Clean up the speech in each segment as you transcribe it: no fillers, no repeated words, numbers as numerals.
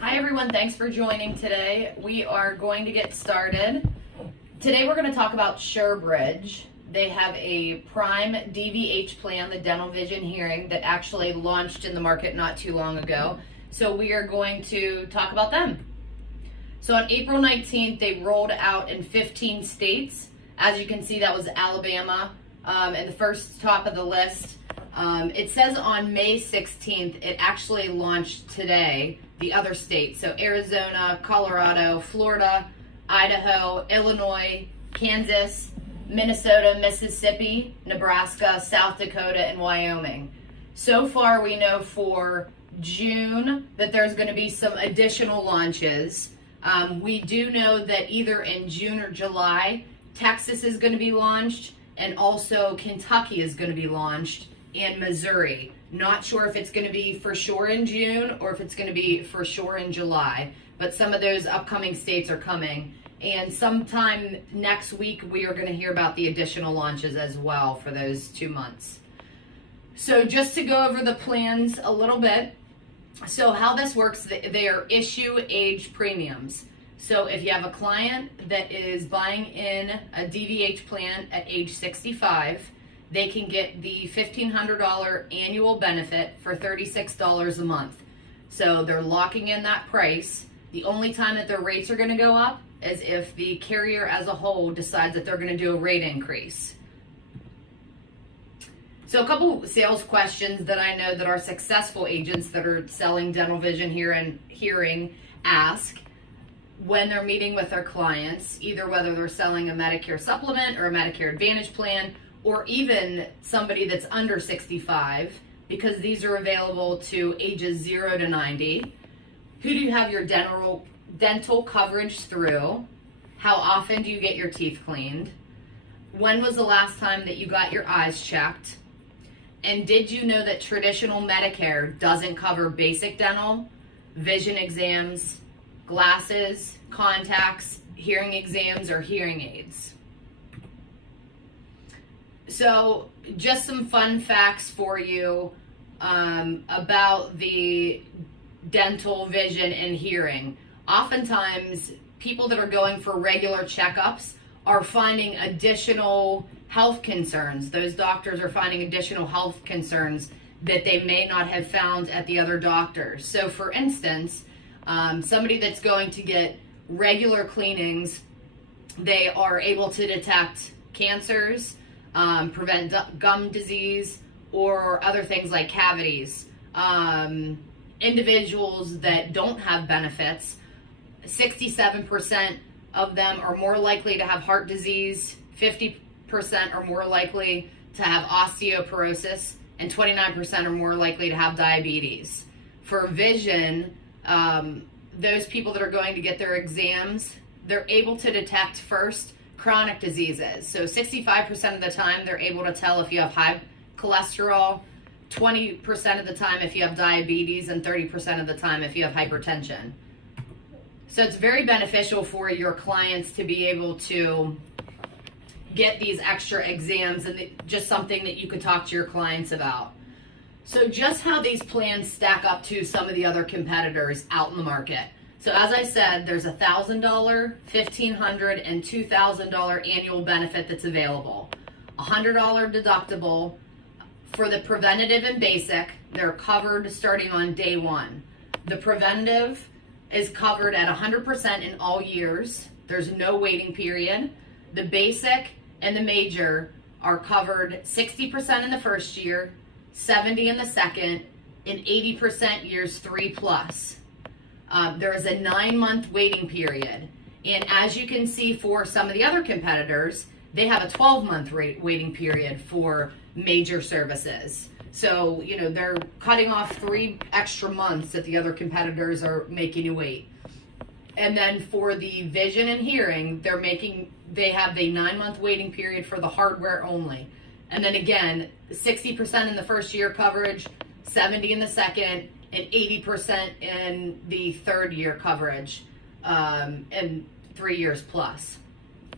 Hi everyone, thanks for joining today. We are going to get started. Today we're going to talk about SureBridge. They have a Prime DVH plan, the dental vision hearing, that actually launched in the market not too long ago. So we are going to talk about them. So on April 19th, they rolled out in 15 states. As you can see, that was Alabama, and the first top of the list. It says on May 16th, it actually launched today, the other states. So Arizona, Colorado, Florida, Idaho, Illinois, Kansas, Minnesota, Mississippi, Nebraska, South Dakota, and Wyoming. So far, we know for June that there's going to be some additional launches. We do know that either in June or July, Texas is going to be launched, and also Kentucky is going to be launched, and Missouri. Not sure if it's going to be for sure in June or if it's going to be for sure in July, but some of those upcoming states are coming. And sometime next week, we are going to hear about the additional launches as well for those 2 months. So just to go over the plans a little bit. So how this works, they are issue age premiums. So if you have a client that is buying in a DVH plan at age 65, they can get the $1,500 annual benefit for $36 a month. So they're locking in that price. The only time that their rates are going to go up is if the carrier as a whole decides that they're going to do a rate increase. So a couple sales questions that I know that our successful agents that are selling dental vision here and hearing ask when they're meeting with their clients, either whether they're selling a Medicare supplement or a Medicare Advantage plan, or even somebody that's under 65, because these are available to ages 0 to 90. Who do you have your dental coverage through? How often do you get your teeth cleaned? When was the last time that you got your eyes checked? And did you know that traditional Medicare doesn't cover basic dental, vision exams, glasses, contacts, hearing exams, or hearing aids? So just some fun facts for you about the dental, vision, and hearing. Oftentimes, people that are going for regular checkups are finding additional health concerns. Those doctors are finding additional health concerns that they may not have found at the other doctors. So for instance, somebody that's going to get regular cleanings, they are able to detect cancers, prevent gum disease, or other things like cavities. Individuals that don't have benefits, 67% of them are more likely to have heart disease, 50% are more likely to have osteoporosis, and 29% are more likely to have diabetes. For vision, those people that are going to get their exams, they're able to detect first chronic diseases. So 65% of the time they're able to tell if you have high cholesterol, 20% of the time if you have diabetes, and 30% of the time if you have hypertension. So it's very beneficial for your clients to be able to get these extra exams, and just something that you could talk to your clients about. So just how these plans stack up to some of the other competitors out in the market. So as I said, there's a $1,000, $1,500, and $2,000 annual benefit that's available. $100 deductible. For the preventative and basic, they're covered starting on day one. The preventative is covered at 100% in all years. There's no waiting period. The basic and the major are covered 60% in the first year, 70% in the second, and 80% years 3+. There is a 9-month waiting period. And as you can see for some of the other competitors, they have a 12-month waiting period for major services. So, they're cutting off 3 extra months that the other competitors are making you wait. And then for the vision and hearing, they have a 9-month waiting period for the hardware only. And then again, 60% in the first year coverage, 70% in the second, and 80% in the third year coverage, and 3 years plus.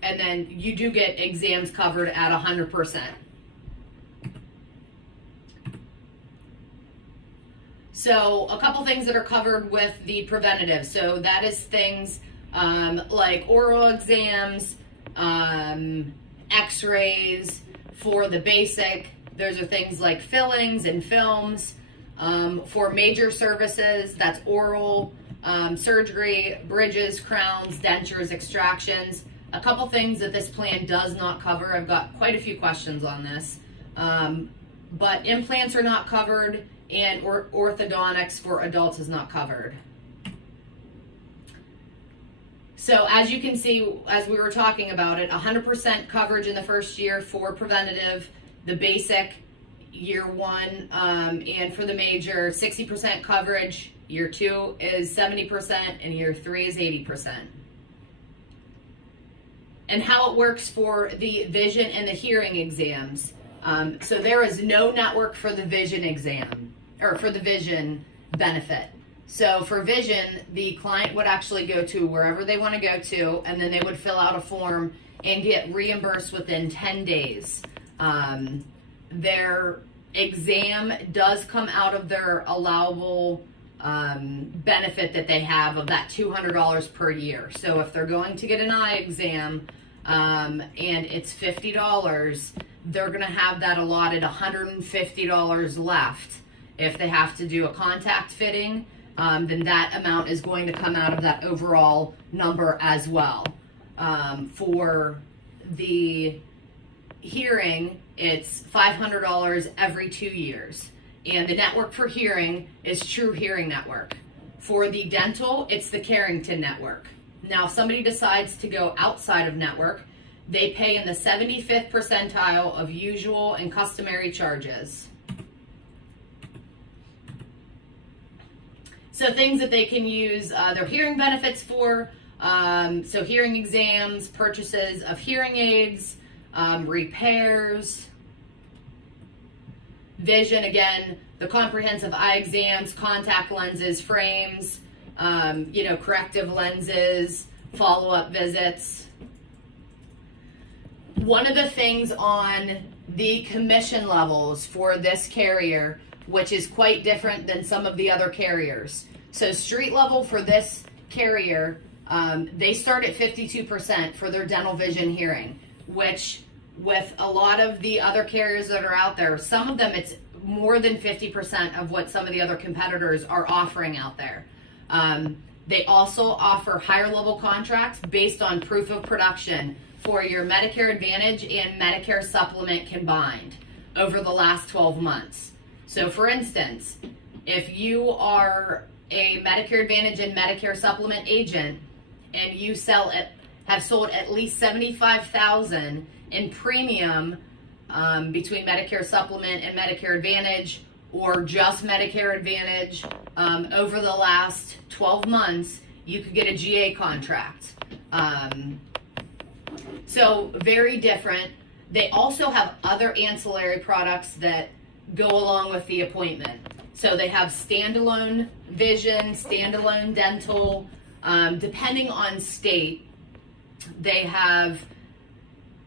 And then you do get exams covered at 100%. So a couple things that are covered with the preventative. So that is things like oral exams, x-rays. For the basic, those are things like fillings and films. For major services, that's oral, surgery, bridges, crowns, dentures, extractions. A couple things that this plan does not cover. I've got quite a few questions on this. But implants are not covered, and orthodontics for adults is not covered. So as you can see, as we were talking about it, 100% coverage in the first year for preventative, the basic year 1, and for the major, 60% coverage. Year 2 is 70%, and year 3 is 80%. And how it works for the vision and the hearing exams. So there is no network for the vision exam, or for the vision benefit. So for vision, the client would actually go to wherever they want to go to, and then they would fill out a form and get reimbursed within 10 days. Their exam does come out of their allowable benefit that they have of that $200 per year. So if they're going to get an eye exam and it's $50, they're going to have that allotted $150 left. If they have to do a contact fitting, then that amount is going to come out of that overall number as well. For the hearing, it's $500 every 2 years. And the network for hearing is True Hearing Network. For the dental, it's the Carrington Network. Now, if somebody decides to go outside of network, they pay in the 75th percentile of usual and customary charges. So things that they can use their hearing benefits for, so hearing exams, purchases of hearing aids, repairs, vision, again, the comprehensive eye exams, contact lenses, frames, corrective lenses, follow-up visits. One of the things on the commission levels for this carrier, which is quite different than some of the other carriers. So street level for this carrier, they start at 52% for their dental, vision, hearing, which with a lot of the other carriers that are out there, some of them it's more than 50% of what some of the other competitors are offering out there. They also offer higher level contracts based on proof of production for your Medicare Advantage and Medicare Supplement combined over the last 12 months. So for instance, if you are a Medicare Advantage and Medicare Supplement agent and you have sold at least $75,000 in premium between Medicare Supplement and Medicare Advantage, or just Medicare Advantage, over the last 12 months, you could get a GA contract. So very different. They also have other ancillary products that go along with the appointment. So they have standalone vision, standalone dental, depending on state. They have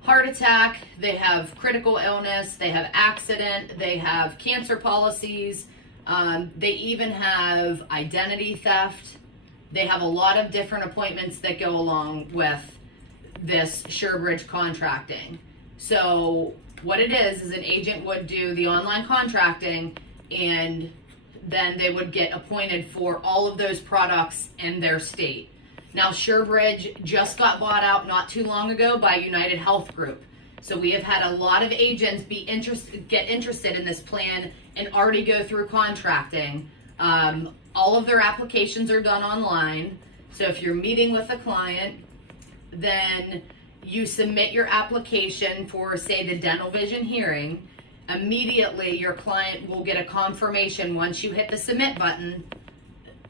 heart attack, they have critical illness, they have accident, they have cancer policies, they even have identity theft. They have a lot of different appointments that go along with this SureBridge contracting. So what it is an agent would do the online contracting, and then they would get appointed for all of those products in their state. Now, SureBridge just got bought out not too long ago by United Health Group. So we have had a lot of agents get interested in this plan and already go through contracting. All of their applications are done online. So if you're meeting with a client, then you submit your application for, say, the dental, vision, hearing. Immediately, your client will get a confirmation once you hit the submit button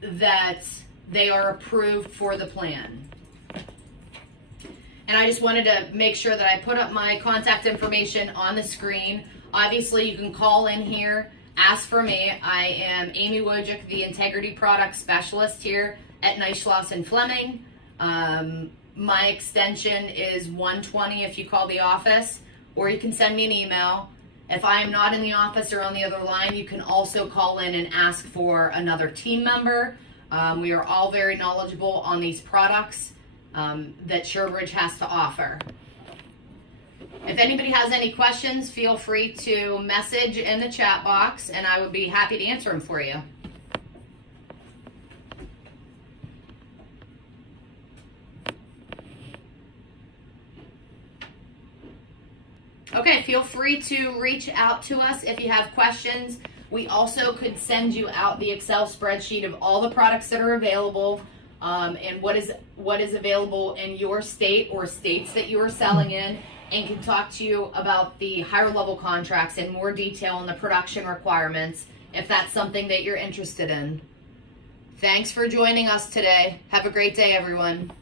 that they are approved for the plan. And I just wanted to make sure that I put up my contact information on the screen. Obviously, you can call in here, ask for me. I am Amy Wojcik, the Integrity Product Specialist here at Neishloss and Fleming. My extension is 120 if you call the office, or you can send me an email. If I am not in the office or on the other line, you can also call in and ask for another team member. We are all very knowledgeable on these products that SureBridge has to offer. If anybody has any questions, feel free to message in the chat box and I would be happy to answer them for you. Okay, feel free to reach out to us if you have questions. We also could send you out the Excel spreadsheet of all the products that are available and what is available in your state or states that you are selling in, and can talk to you about the higher level contracts in more detail and the production requirements if that's something that you're interested in. Thanks for joining us today. Have a great day, everyone.